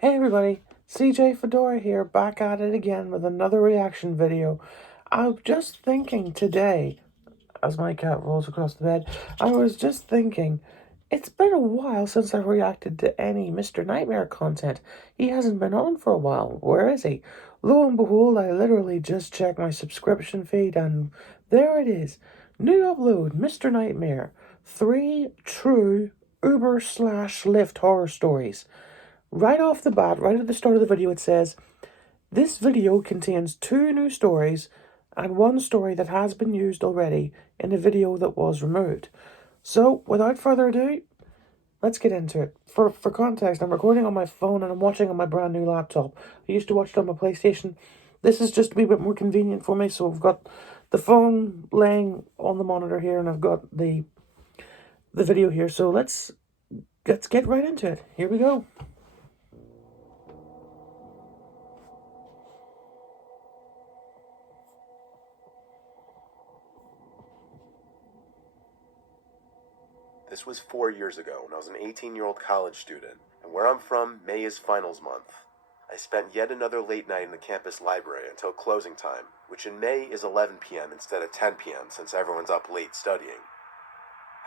Hey everybody, CJ Fedora here, back at it again with another reaction video. I'm just thinking today, as my cat rolls across the bed, I was just thinking, it's been a while since I've reacted to any Mr. Nightmare content. He hasn't been on for a while. Where is he? Lo and behold, I literally just checked my subscription feed and there it is. New upload, Mr. Nightmare. 3 true Uber/Lyft horror stories. Right off the bat, right at the start of the video, it says, this video contains 2 new stories and 1 story that has been used already in a video that was removed. So, without further ado, let's get into it. For context, I'm recording on my phone and I'm watching on my brand new laptop. I used to watch it on my PlayStation. This is just a wee bit more convenient for me, so I've got the phone laying on the monitor here and I've got the video here. So let's get right into it. Here we go. This was 4 years ago when I was an 18-year-old college student, and where I'm from, May is finals month. I spent yet another late night in the campus library until closing time, which in May is 11 p.m. instead of 10 p.m. since everyone's up late studying.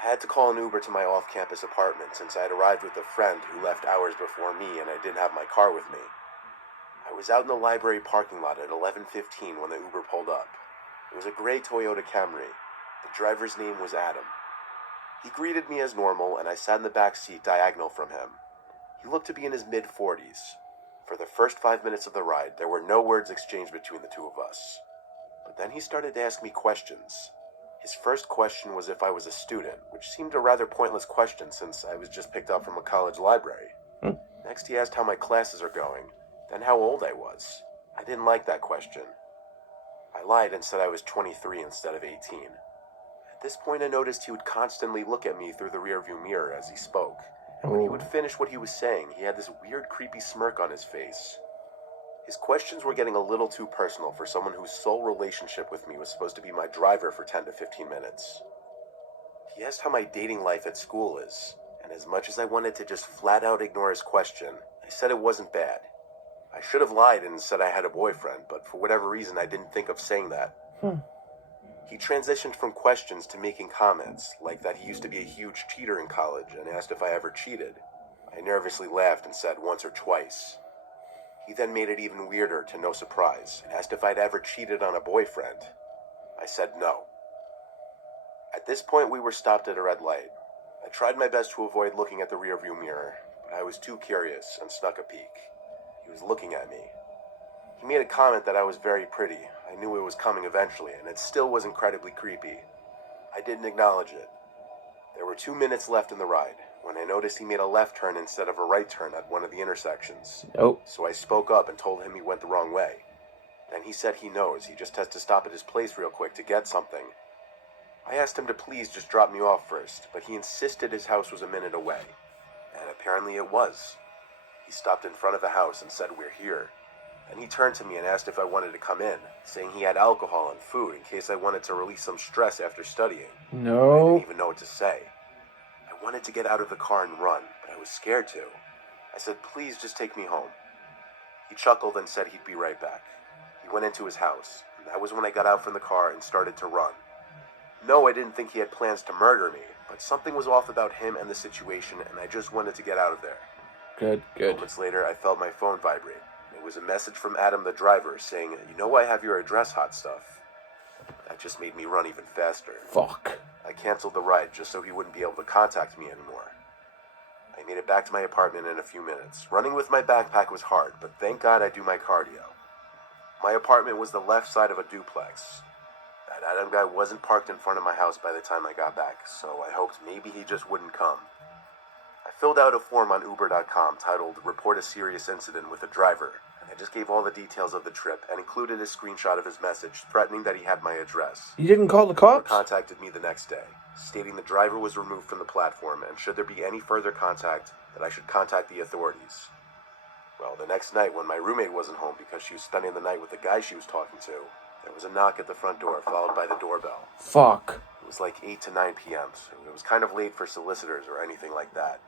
I had to call an Uber to my off-campus apartment since I had arrived with a friend who left hours before me and I didn't have my car with me. I was out in the library parking lot at 11:15 when the Uber pulled up. It was a gray Toyota Camry. The driver's name was Adam. He greeted me as normal, and I sat in the back seat diagonal from him. He looked to be in his mid-40s. For the first 5 minutes of the ride, there were no words exchanged between the two of us. But then he started to ask me questions. His first question was if I was a student, which seemed a rather pointless question since I was just picked up from a college library. Next, he asked how my classes are going, then how old I was. I didn't like that question. I lied and said I was 23 instead of 18. At this point, I noticed he would constantly look at me through the rearview mirror as he spoke, and when he would finish what he was saying, he had this weird, creepy smirk on his face. His questions were getting a little too personal for someone whose sole relationship with me was supposed to be my driver for 10 to 15 minutes. He asked how my dating life at school is, and as much as I wanted to just flat out ignore his question, I said it wasn't bad. I should have lied and said I had a boyfriend, but for whatever reason I didn't think of saying that. He transitioned from questions to making comments, like that he used to be a huge cheater in college and asked if I ever cheated. I nervously laughed and said once or twice. He then made it even weirder, to no surprise, and asked if I'd ever cheated on a boyfriend. I said no. At this point, we were stopped at a red light. I tried my best to avoid looking at the rearview mirror, but I was too curious and snuck a peek. He was looking at me. He made a comment that I was very pretty. I knew it was coming eventually, and it still was incredibly creepy. I didn't acknowledge it. There were 2 minutes left in the ride, when I noticed he made a left turn instead of a right turn at one of the intersections. So I spoke up and told him he went the wrong way. Then he said he knows, he just has to stop at his place real quick to get something. I asked him to please just drop me off first, but he insisted his house was a minute away. And apparently it was. He stopped in front of the house and said, "We're here." Then he turned to me and asked if I wanted to come in, saying he had alcohol and food in case I wanted to release some stress after studying. No. I didn't even know what to say. I wanted to get out of the car and run, but I was scared to. I said, "Please just take me home." He chuckled and said he'd be right back. He went into his house, and that was when I got out from the car and started to run. No, I didn't think he had plans to murder me, but something was off about him and the situation, and I just wanted to get out of there. Good. Moments later, I felt my phone vibrate. It was a message from Adam, the driver, saying, "You know I have your address, hot stuff." That just made me run even faster. Fuck. I canceled the ride just so he wouldn't be able to contact me anymore. I made it back to my apartment in a few minutes. Running with my backpack was hard, but thank God I do my cardio. My apartment was the left side of a duplex. That Adam guy wasn't parked in front of my house by the time I got back, so I hoped maybe he just wouldn't come. I filled out a form on Uber.com titled "Report a Serious Incident with a Driver," and I just gave all the details of the trip and included a screenshot of his message threatening that he had my address. You didn't call the Uber cops? contacted me the next day, stating the driver was removed from the platform and should there be any further contact, that I should contact the authorities. Well, the next night when my roommate wasn't home because she was spending the night with the guy she was talking to, there was a knock at the front door followed by the doorbell. Fuck. It was like 8 to 9 p.m., so it was kind of late for solicitors or anything like that.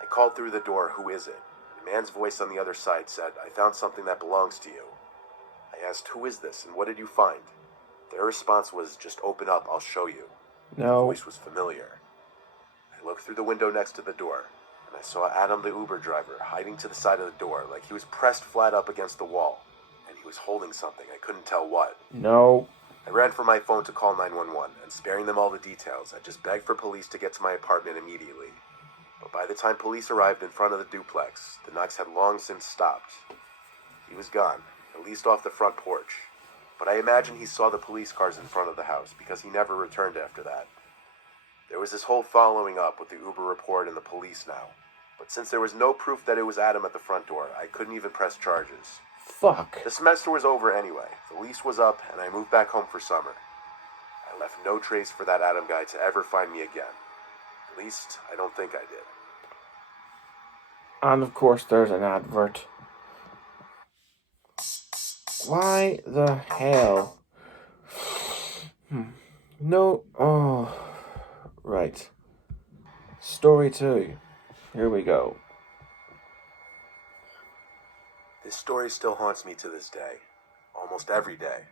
I called through the door, "Who is it?" A man's voice on the other side said, "I found something that belongs to you." I asked, "Who is this and what did you find?" Their response was, "Just open up, I'll show you." The No. voice was familiar. I looked through the window next to the door, and I saw Adam the Uber driver hiding to the side of the door like he was pressed flat up against the wall, and he was holding something, I couldn't tell what. No. I ran for my phone to call 911, and sparing them all the details, I just begged for police to get to my apartment immediately. But by the time police arrived in front of the duplex, the knocks had long since stopped. He was gone, at least off the front porch. But I imagine he saw the police cars in front of the house because he never returned after that. There was this whole following up with the Uber report and the police now. But since there was no proof that it was Adam at the front door, I couldn't even press charges. Fuck. The semester was over anyway. The lease was up, and I moved back home for summer. I left no trace for that Adam guy to ever find me again. At least, I don't think I did. And of course there's an advert. Why the hell? No. Oh. Right. Story 2. Here we go. This story still haunts me to this day. Almost every day.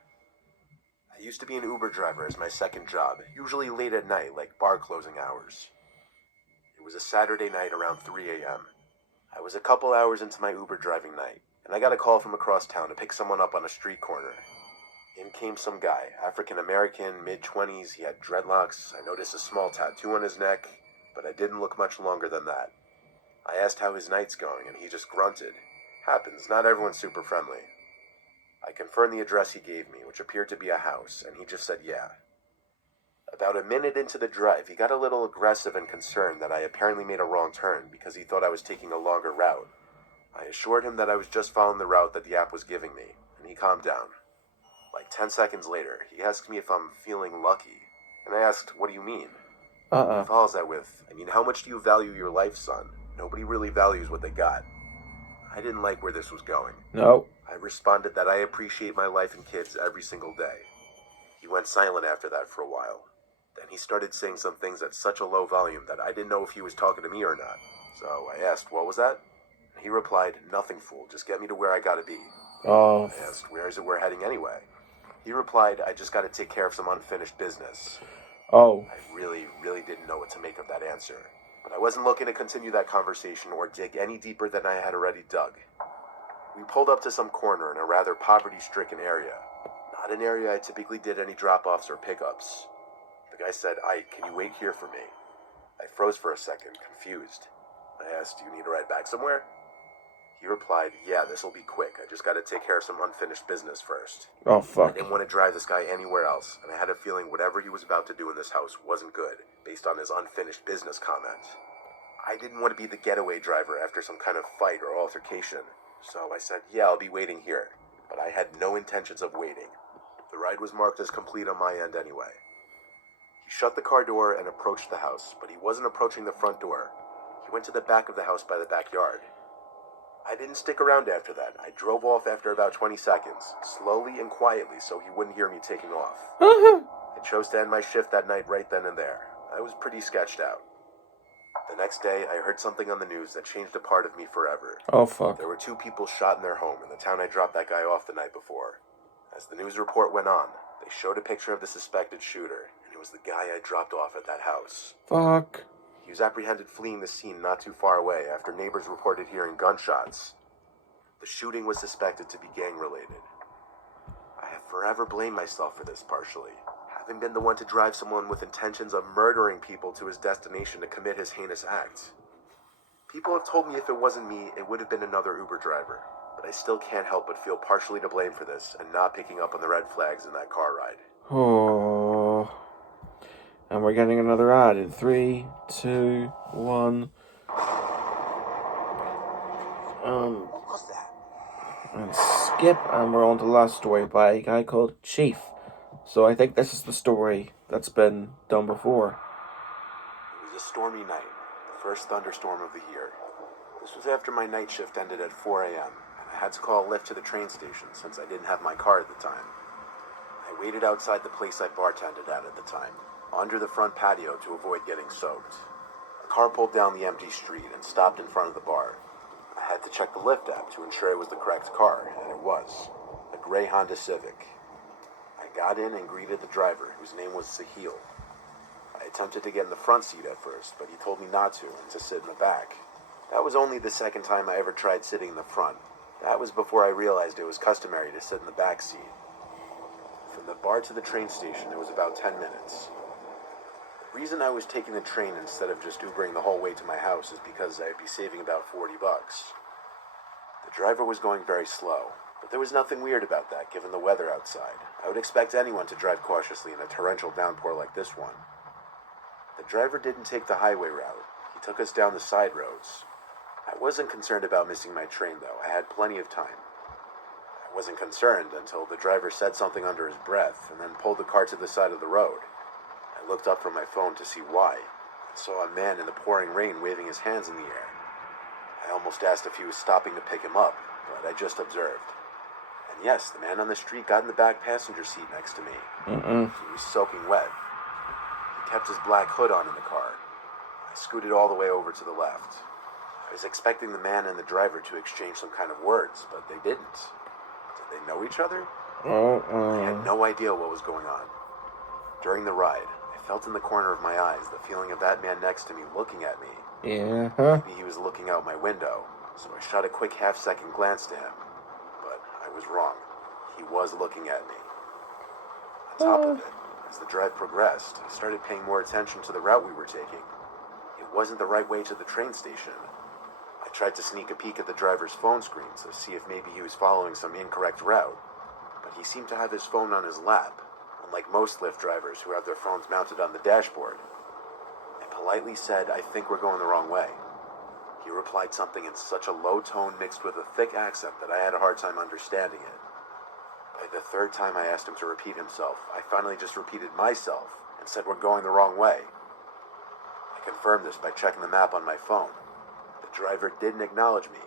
I used to be an Uber driver as my second job, usually late at night, like bar closing hours. It was a Saturday night around 3 a.m. I was a couple hours into my Uber driving night, and I got a call from across town to pick someone up on a street corner. In came some guy, African-American, mid-20s, he had dreadlocks, I noticed a small tattoo on his neck, but I didn't look much longer than that. I asked how his night's going, and he just grunted. Happens, not everyone's super friendly. I confirmed the address he gave me, which appeared to be a house, and he just said yeah. About a minute into the drive, he got a little aggressive and concerned that I apparently made a wrong turn because he thought I was taking a longer route. I assured him that I was just following the route that the app was giving me, and he calmed down. Like 10 seconds later, he asked me if I'm feeling lucky, and I asked, "What do you mean?" He follows that with, "I mean, how much do you value your life, son? Nobody really values what they got." I didn't like where this was going. No. I responded that I appreciate my life and kids every single day. He went silent after that for a while. Then he started saying some things at such a low volume that I didn't know if he was talking to me or not. So I asked, "What was that?" He replied, "Nothing, fool. Just get me to where I gotta be." Oh. I asked, "Where is it we're heading anyway?" He replied, "I just gotta take care of some unfinished business." Oh. I really didn't know what to make of that answer. But I wasn't looking to continue that conversation or dig any deeper than I had already dug. We pulled up to some corner in a rather poverty-stricken area. Not an area I typically did any drop-offs or pickups. The guy said, "Ike, can you wait here for me?" I froze for a second, confused. I asked, "Do you need a ride back somewhere?" He replied, "Yeah, this'll be quick. I just gotta take care of some unfinished business first." Oh, I fuck. didn't want to drive this guy anywhere else, and I had a feeling whatever he was about to do in this house wasn't good, based on his unfinished business comment. I didn't want to be the getaway driver after some kind of fight or altercation, so I said, "Yeah, I'll be waiting here." But I had no intentions of waiting. The ride was marked as complete on my end anyway. He shut the car door and approached the house, but he wasn't approaching the front door. He went to the back of the house by the backyard. I didn't stick around after that. I drove off after about 20 seconds, slowly and quietly so he wouldn't hear me taking off. I chose to end my shift that night right then and there. I was pretty sketched out. The next day, I heard something on the news that changed a part of me forever. Oh, fuck. There were 2 people shot in their home in the town I dropped that guy off the night before. As the news report went on, they showed a picture of the suspected shooter, and it was the guy I dropped off at that house. Fuck. He was apprehended fleeing the scene not too far away after neighbors reported hearing gunshots. The shooting was suspected to be gang-related. I have forever blamed myself for this partially, having been the one to drive someone with intentions of murdering people to his destination to commit his heinous act. People have told me if it wasn't me, it would have been another Uber driver, but I still can't help but feel partially to blame for this and not picking up on the red flags in that car ride. Oh. And we're getting another ad in 3, 2, 1. What's that? And skip, and we're on to the last story by a guy called Chief. So I think this is the story that's been done before. It was a stormy night, the first thunderstorm of the year. This was after my night shift ended at 4 a.m., and I had to call a Lyft to the train station since I didn't have my car at the time. I waited outside the place I bartended at the time, under the front patio to avoid getting soaked. A car pulled down the empty street and stopped in front of the bar. A I had to check the Lyft app to ensure it was the correct car, and it was. A gray Honda Civic. I got in and greeted the driver, whose name was Sahil. I attempted to get in the front seat at first, but he told me not to and to sit in the back. That was only the second time I ever tried sitting in the front. That was before I realized it was customary to sit in the back seat. From the bar to the train station, it was about 10 minutes. The reason I was taking the train instead of just Ubering the whole way to my house is because I'd be saving about $40. The driver was going very slow, but there was nothing weird about that given the weather outside. I would expect anyone to drive cautiously in a torrential downpour like this one. The driver didn't take the highway route. He took us down the side roads. I wasn't concerned about missing my train, though. I had plenty of time. I wasn't concerned until the driver said something under his breath and then pulled the car to the side of the road. I looked up from my phone to see why and saw a man in the pouring rain waving his hands in the air. I almost asked if he was stopping to pick him up, but I just observed. And yes, the man on the street got in the back passenger seat next to me. He was soaking wet. He kept his black hood on in the car. I scooted all the way over to the left. I was expecting the man and the driver to exchange some kind of words, but they didn't. Did they know each other? I had no idea what was going on. During the ride, I felt in the corner of my eyes the feeling of that man next to me looking at me. Yeah. Maybe he was looking out my window, so I shot a quick half-second glance to him. But I was wrong. He was looking at me. On top of it, as the drive progressed, I started paying more attention to the route we were taking. It wasn't the right way to the train station. I tried to sneak a peek at the driver's phone screen to see if maybe he was following some incorrect route, but he seemed to have his phone on his lap, unlike most Lyft drivers who have their phones mounted on the dashboard. I politely said, "I think we're going the wrong way." He replied something in such a low tone mixed with a thick accent that I had a hard time understanding it. By the third time I asked him to repeat himself, I finally just repeated myself and said we're going the wrong way. I confirmed this by checking the map on my phone. The driver didn't acknowledge me.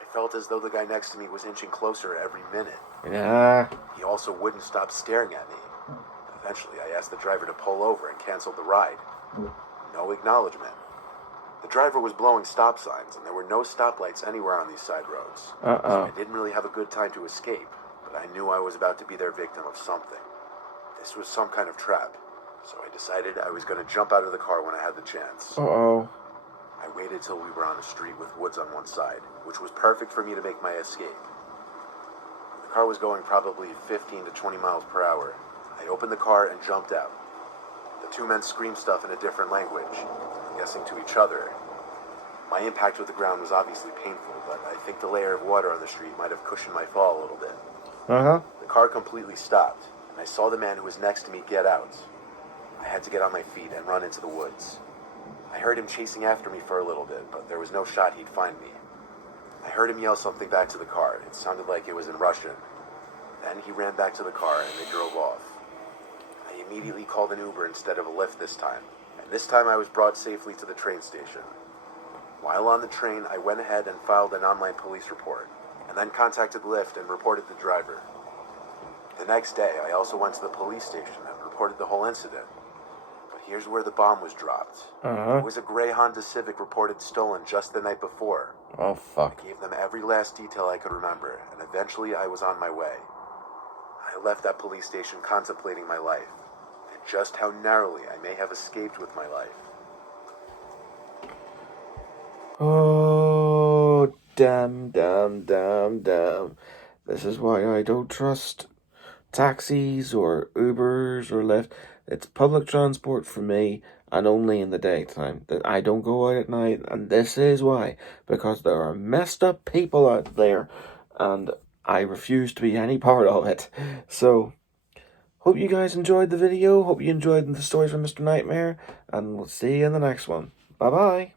I felt as though the guy next to me was inching closer every minute. Yeah. He also wouldn't stop staring at me. Eventually, I asked the driver to pull over and cancel the ride. No acknowledgement. The driver was blowing stop signs, and there were no stoplights anywhere on these side roads. So I didn't really have a good time to escape, but I knew I was about to be their victim of something. This was some kind of trap, so I decided I was going to jump out of the car when I had the chance. I waited till we were on a street with woods on one side, which was perfect for me to make my escape. The car was going probably 15 to 20 miles per hour. I opened the car and jumped out. The two men screamed stuff in a different language, I'm guessing to each other. My impact with the ground was obviously painful, but I think the layer of water on the street might have cushioned my fall a little bit. The car completely stopped, and I saw the man who was next to me get out. I had to get on my feet and run into the woods. I heard him chasing after me for a little bit, but there was no shot he'd find me. I heard him yell something back to the car. It sounded like it was in Russian. Then he ran back to the car and they drove off. I immediately called an Uber instead of a Lyft this time, and this time I was brought safely to the train station. While on the train, I went ahead and filed an online police report, and then contacted Lyft and reported the driver. The next day, I also went to the police station and reported the whole incident. Here's where the bomb was dropped. It was a gray Honda Civic reported stolen just the night before. Oh, fuck. I gave them every last detail I could remember, and eventually I was on my way. I left that police station contemplating my life, and just how narrowly I may have escaped with my life. Oh, damn. This is why I don't trust taxis or Ubers or Lyft. It's public transport for me, and only in the daytime. That I don't go out at night, and this is why. Because there are messed up people out there, and I refuse to be any part of it. So, hope you guys enjoyed the video. Hope you enjoyed the stories from Mr. Nightmare, and we'll see you in the next one. Bye-bye.